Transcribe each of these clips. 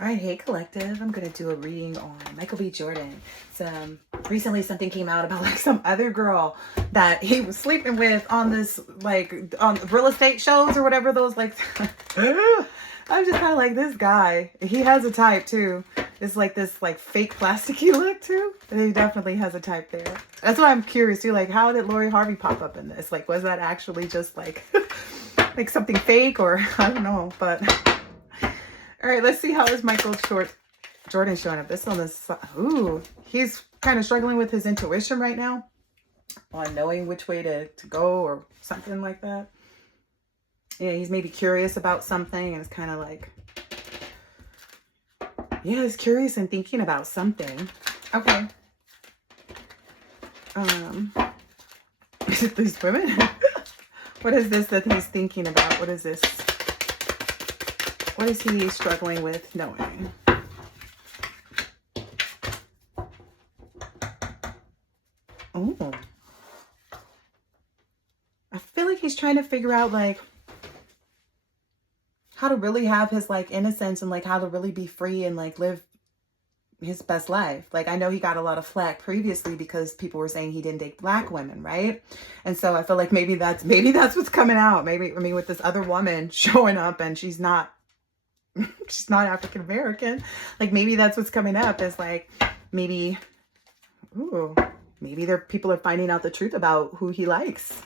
All right, hey collective. I'm gonna do a reading on Michael B. Jordan. Recently something came out about like some other girl that he was sleeping with on this like on real estate shows or whatever those like. I'm just kind of like this guy. He has a type too. It's like this like fake plasticky look too. And he definitely has a type there. That's why I'm curious too. Like, how did Lori Harvey pop up in this? Like, was that actually just like like something fake or I don't know, but. All right, let's see how is Jordan showing up. This on this. Ooh, he's kind of struggling with his intuition right now on knowing which way to go or something like that. Yeah, he's maybe curious about something and it's kind of like, yeah, he's curious and thinking about something. Okay. These women. What is this that he's thinking about? What is this? What is he struggling with knowing? Oh. I feel like he's trying to figure out like how to really have his like innocence and like how to really be free and like live his best life. Like I know he got a lot of flack previously because people were saying he didn't date black women, right? And so I feel like maybe that's what's coming out. Maybe I mean with this other woman showing up and she's not African American. Like maybe that's what's coming up is like maybe people are finding out the truth about who he likes.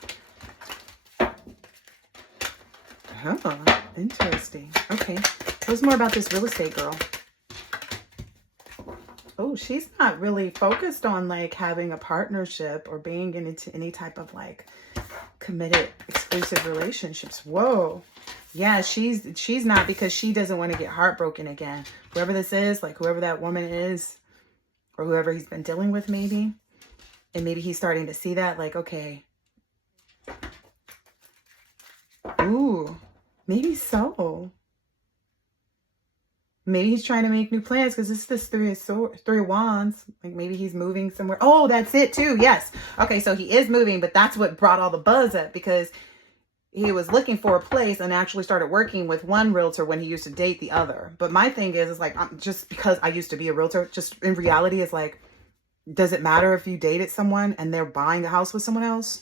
Oh, interesting. Okay. What's more about this real estate girl? Oh, she's not really focused on like having a partnership or being into any type of like committed exclusive relationships. Whoa. Yeah, she's not because she doesn't want to get heartbroken again. Whoever this is, like whoever that woman is, or whoever he's been dealing with maybe. And maybe he's starting to see that like, okay. Ooh, maybe so. Maybe he's trying to make new plans because it's this three of wands. Like maybe he's moving somewhere. Oh, that's it too. Yes. Okay, so he is moving, but that's what brought all the buzz up because he was looking for a place and actually started working with one realtor when he used to date the other. But my thing is like, just because I used to be a realtor, just in reality, it's like, does it matter if you dated someone and they're buying a house with someone else?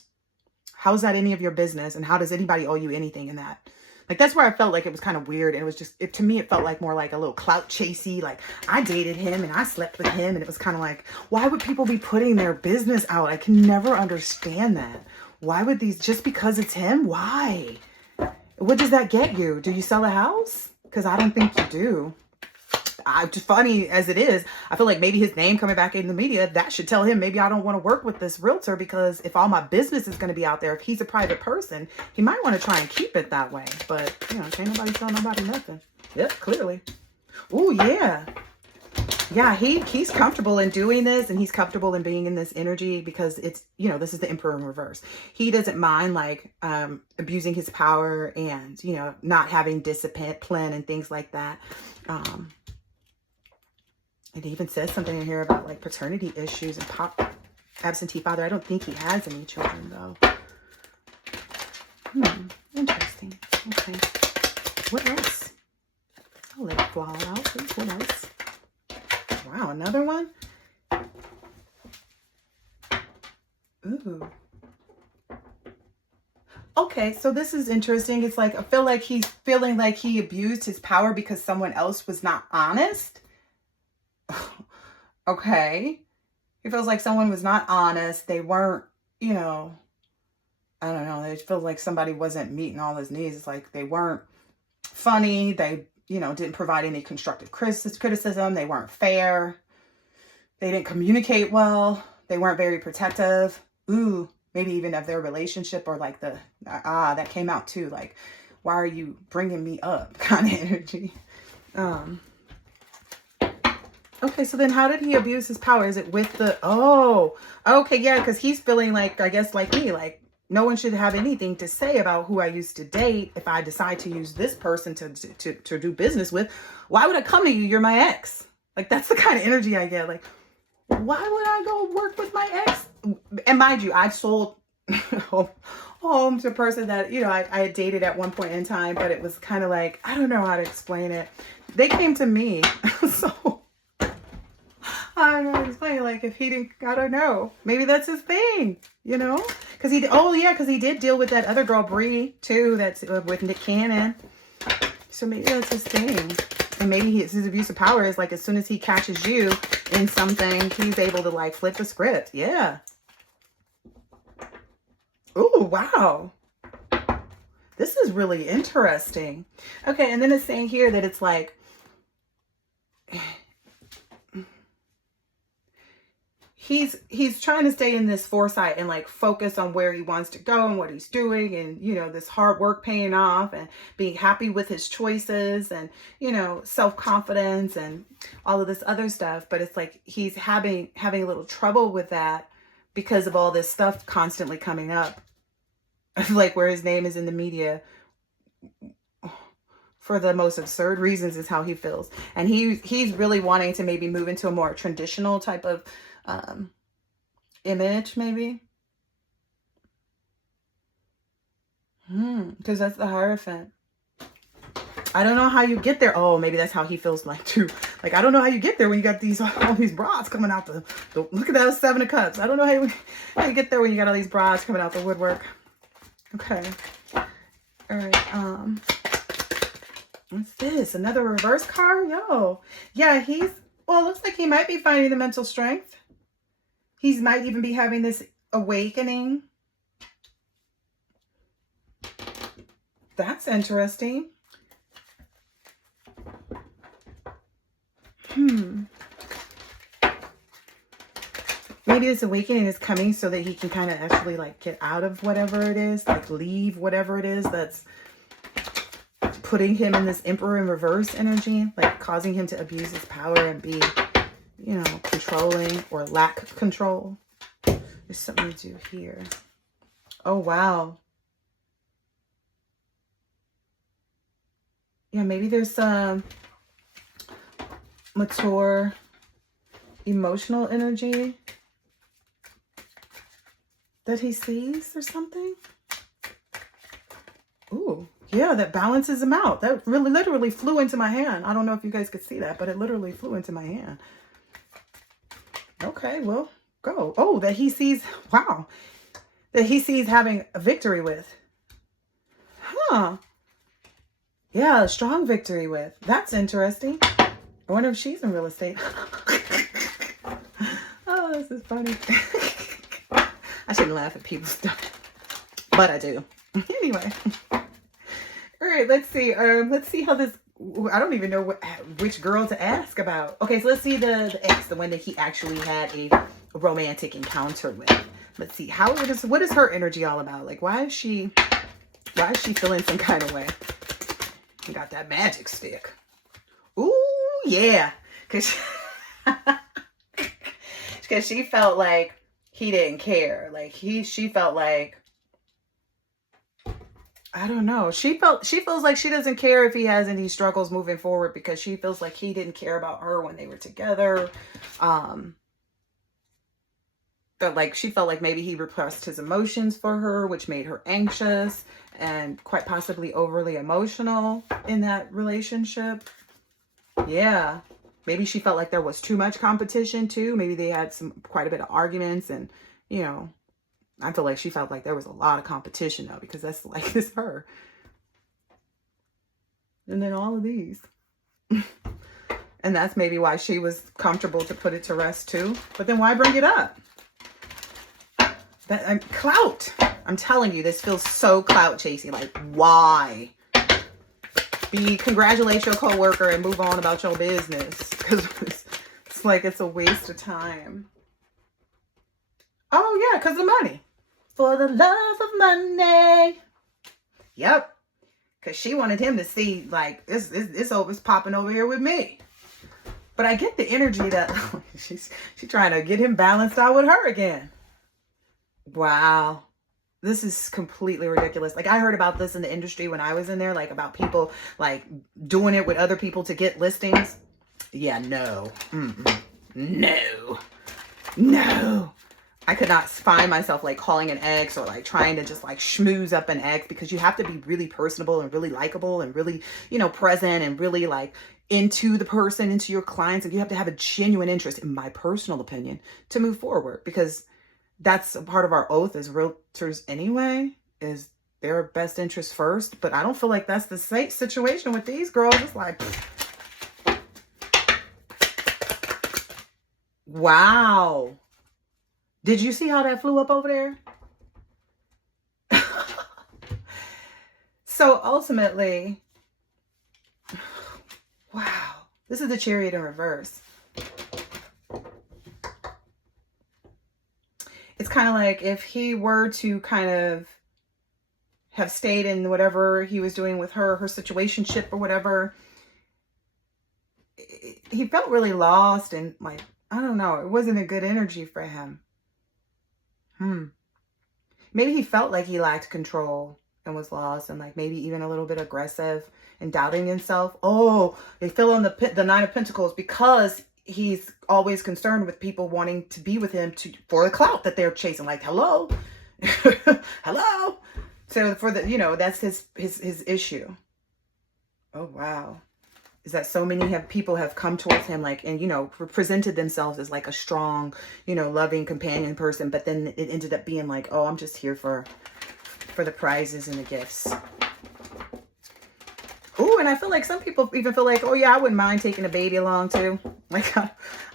How's that any of your business? And how does anybody owe you anything in that? Like, that's where I felt like it was kind of weird. And it was just, to me, it felt like more like a little clout chasey. Like, I dated him and I slept with him. And it was kind of like, why would people be putting their business out? I can never understand that. Why would these, just because it's him? Why? What does that get you? Do you sell a house? Because I don't think you do. Just funny as it is, I feel like maybe his name coming back in the media, that should tell him maybe I don't want to work with this realtor because if all my business is going to be out there, if he's a private person, he might want to try and keep it that way. But, you know, ain't nobody telling nobody nothing. Yep, clearly. Oh, yeah. Yeah, he's comfortable in doing this and he's comfortable in being in this energy because it's, you know, this is the Emperor in reverse. He doesn't mind like abusing his power and, you know, not having discipline and things like that. It even says something in here about like paternity issues and absentee father. I don't think he has any children though. Interesting. Okay. What else? I'll let it fall out. What else? Wow, another one? Ooh. Okay, so this is interesting. It's like, I feel like he's feeling like he abused his power because someone else was not honest. Okay. He feels like someone was not honest. They weren't, you know, I don't know. It feels like somebody wasn't meeting all his needs. It's like they weren't funny. They, you know, didn't provide any constructive criticism. They weren't fair. They didn't communicate well. They weren't very protective. Ooh, maybe even of their relationship or like the, that came out too. Like, why are you bringing me up kind of energy. Okay, so then how did he abuse his power? Is it with the, oh, okay, yeah, because he's feeling like, I guess like me, like no one should have anything to say about who I used to date. If I decide to use this person to do business with, why would I come to you? You're my ex. Like, that's the kind of energy I get. Like, why would I go work with my ex? And mind you, I've sold home to a person that, you know, I had dated at one point in time, but it was kind of like, I don't know how to explain it. They came to me. So I don't know, he's playing like if he didn't, I don't know. Maybe that's his thing, you know? Because he did deal with that other girl, Bree, too, that's with Nick Cannon. So maybe that's his thing. And maybe his abuse of power is like as soon as he catches you in something, he's able to like flip the script. Yeah. Oh, wow. This is really interesting. Okay, and then it's saying here that it's like he's trying to stay in this foresight and like focus on where he wants to go and what he's doing, and you know, this hard work paying off and being happy with his choices and, you know, self-confidence and all of this other stuff. But it's like he's having a little trouble with that because of all this stuff constantly coming up. Like where his name is in the media for the most absurd reasons is how he feels. And he's really wanting to maybe move into a more traditional type of image, maybe. Because that's the Hierophant. I don't know how you get there. Oh, maybe that's how he feels like too. Like, I don't know how you get there when you got all these broads coming out the look at that 7 of Cups. I don't know how you get there when you got all these broads coming out the woodwork. Okay. All right. What's this? Another reverse card? Yo. Yeah, well, it looks like he might be finding the mental strength. He might even be having this awakening. That's interesting. Maybe this awakening is coming so that he can kind of actually like get out of whatever it is, like leave whatever it is that's putting him in this Emperor in reverse energy, like causing him to abuse his power and be, you know, controlling or lack control. There's something to do here. Oh, wow. Yeah, maybe there's some mature emotional energy that he sees or something. Ooh, yeah, that balances him out. That really literally flew into my hand. I don't know if you guys could see that, but it literally flew into my hand. Okay, well, go. Oh, that he sees, wow, that he sees having a victory with. Huh. Yeah, a strong victory with. That's interesting. I wonder if she's in real estate. Oh, this is funny. I shouldn't laugh at people's stuff, but I do. Anyway. All right, let's see. Let's see how this, I don't even know which girl to ask about. Okay, so let's see the ex, the one that he actually had a romantic encounter with. Let's see, what is her energy all about? Like, why is she feeling some kind of way? You got that magic stick. Ooh, yeah. Because she felt like he didn't care. Like she felt like, I don't know. She feels like she doesn't care if he has any struggles moving forward because she feels like he didn't care about her when they were together. But like she felt like maybe he repressed his emotions for her, which made her anxious and quite possibly overly emotional in that relationship. Yeah. Maybe she felt like there was too much competition too. Maybe they had quite a bit of arguments, and, you know, I feel like she felt like there was a lot of competition though, because that's like, it's her. And then all of these. And that's maybe why she was comfortable to put it to rest too. But then why bring it up? Clout. I'm telling you, this feels so clout chasing. Like, why? Congratulate your coworker and move on about your business. Because it's like it's a waste of time. Oh, yeah, because of money. For the love of money. Yep. Because she wanted him to see, like, it's popping over here with me. But I get the energy that she's trying to get him balanced out with her again. Wow. This is completely ridiculous. Like, I heard about this in the industry when I was in there, like about people like doing it with other people to get listings. Yeah, no. No. I could not find myself like calling an ex or like trying to just like schmooze up an ex, because you have to be really personable and really likable and really, you know, present and really like into the person, into your clients, and you have to have a genuine interest, in my personal opinion, to move forward, because that's a part of our oath as realtors anyway, is their best interest first. But I don't feel like that's the same situation with these girls. It's like, wow. Did you see how that flew up over there? So ultimately, wow, this is the Chariot in reverse. It's kind of like if he were to kind of have stayed in whatever he was doing with her situationship or whatever, he felt really lost, and like, I don't know, it wasn't a good energy for him. Maybe he felt like he lacked control and was lost, and like maybe even a little bit aggressive and doubting himself. Oh, they fell on the Nine of Pentacles because he's always concerned with people wanting to be with him for the clout that they're chasing. Like, hello, hello. So for the, that's his issue. Oh, wow. Is that so many people have come towards him, like, and, presented themselves as like a strong, loving companion person. But then it ended up being like, oh, I'm just here for the prizes and the gifts. Ooh, and I feel like some people even feel like, oh yeah, I wouldn't mind taking a baby along too. Like, I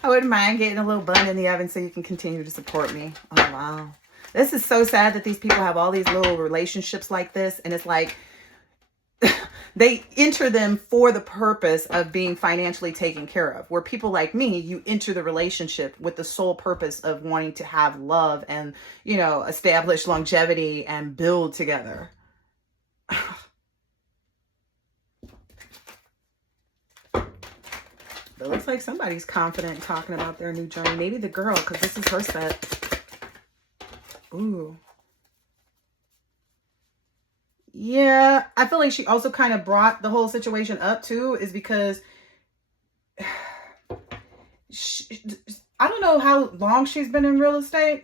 wouldn't mind getting a little bun in the oven so you can continue to support me. Oh, wow. This is so sad that these people have all these little relationships like this. And it's like, they enter them for the purpose of being financially taken care of. Where people like me, you enter the relationship with the sole purpose of wanting to have love and, establish longevity and build together. It looks like somebody's confident talking about their new journey. Maybe the girl, because this is her set. Ooh. Yeah, I feel like she also kind of brought the whole situation up too, is because I don't know how long she's been in real estate,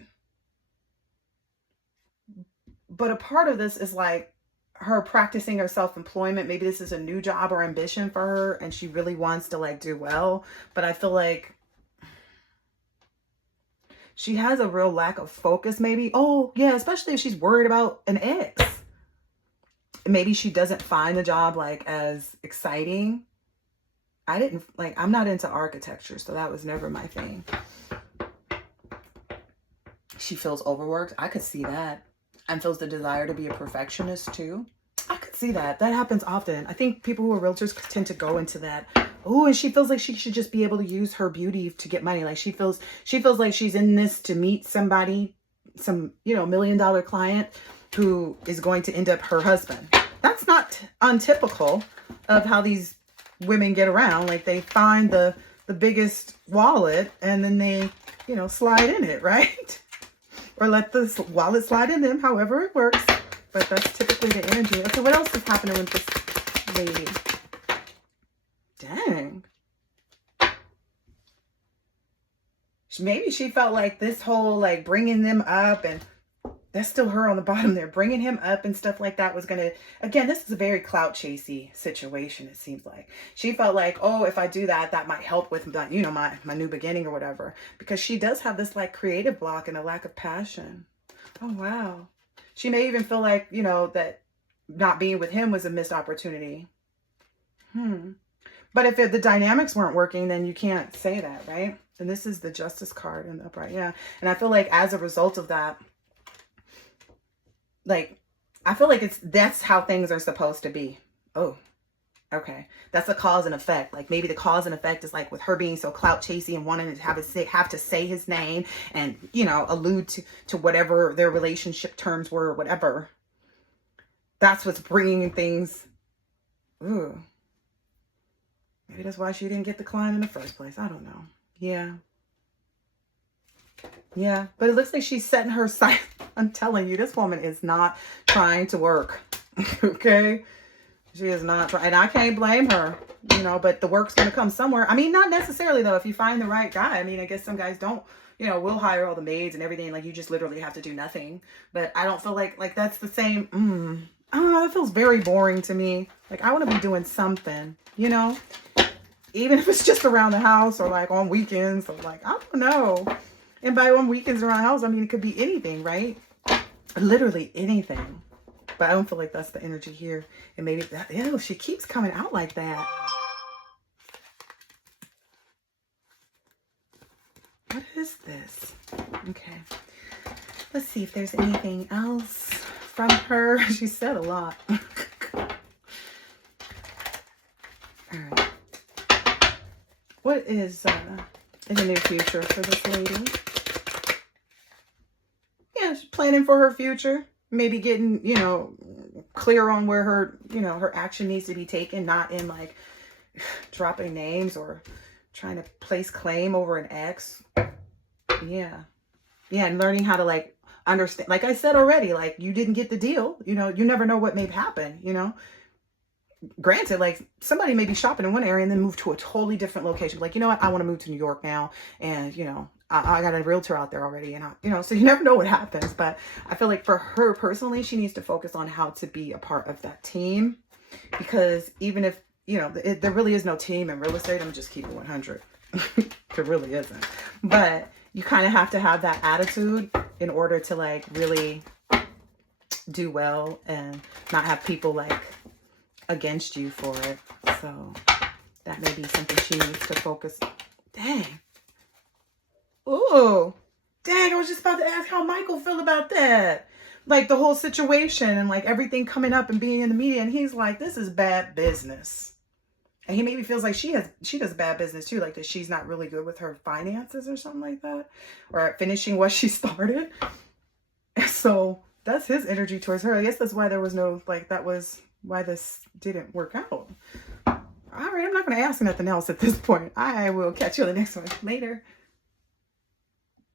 but a part of this is like her practicing her self-employment. Maybe this is a new job or ambition for her, and she really wants to like do well. But I feel like she has a real lack of focus, maybe. Oh, yeah, especially if she's worried about an ex. Maybe she doesn't find the job like as exciting. I'm not into architecture, so that was never my thing. She feels overworked. I could see that. And feels the desire to be a perfectionist too. I could see that. That happens often. I think people who are realtors tend to go into that. Oh, and she feels like she should just be able to use her beauty to get money. Like she feels like she's in this to meet somebody, some, $1 million client who is going to end up her husband. That's not untypical of how these women get around. Like they find the biggest wallet and then they, slide in it, right? Or let the wallet slide in them, however it works. But that's typically the energy. Okay, what else is happening with this lady? Dang. Maybe she felt like this whole, like, bringing them up, and that's still her on the bottom there, bringing him up and stuff like that was going to, again, this is a very clout chasey situation, it seems like. She felt like, oh, if I do that, that might help with, my new beginning or whatever. Because she does have this, like, creative block and a lack of passion. Oh, wow. She may even feel like, that not being with him was a missed opportunity. But if the dynamics weren't working, then you can't say that, right? And this is the Justice card in the upright, yeah. And I feel like as a result of that, like, I feel like that's how things are supposed to be. Oh, okay. That's a cause and effect. Like maybe the cause and effect is like with her being so clout chasey and wanting to have to say his name and, allude to whatever their relationship terms were or whatever. That's what's bringing things. Ooh. Maybe that's why she didn't get the client in the first place. I don't know. Yeah. Yeah, but it looks like she's setting her sight. I'm telling you, this woman is not trying to work. Okay? She is not trying. And I can't blame her, but the work's going to come somewhere. I mean, not necessarily, though, if you find the right guy. I mean, I guess some guys don't, will hire all the maids and everything. Like, you just literally have to do nothing. But I don't feel like that's the same. I don't know. That feels very boring to me. Like, I want to be doing something, even if it's just around the house or like on weekends or like, I don't know. And by on weekends around the house, I mean, it could be anything, right? Literally anything. But I don't feel like that's the energy here. And maybe that, ew, she keeps coming out like that. What is this? Okay. Let's see if there's anything else from her. She said a lot. All right. What is in the near future for this lady? Yeah, she's planning for her future. Maybe getting, you know, clear on where her, you know, her action needs to be taken. Not in like dropping names or trying to place claim over an ex. Yeah. Yeah, and learning how to like understand. Like I said already, like you didn't get the deal. You know, you never know what may happen, you know. Granted, like somebody may be shopping in one area and then move to a totally different location. Like, you know what? I want to move to New York now. And, you know, I got a realtor out there already. And, you know, so you never know what happens. But I feel like for her personally, she needs to focus on how to be a part of that team. Because even if, you know, there really is no team in real estate. I'm just keep it 100. There really isn't. But you kind of have to have that attitude in order to like really do well and not have people like against you for it. So that may be something she needs to focus. Dang. Oh, dang. I was just about to ask how Michael feel about that. Like the whole situation and like everything coming up and being in the media. And he's like, this is bad business. And he maybe feels like she does bad business too. Like that she's not really good with her finances or something like that. Or at finishing what she started. So that's his energy towards her. I guess that's why there was no, like, that was why this didn't work out. All right, I'm not going to ask nothing else at this point. I will catch you on the next one. Later.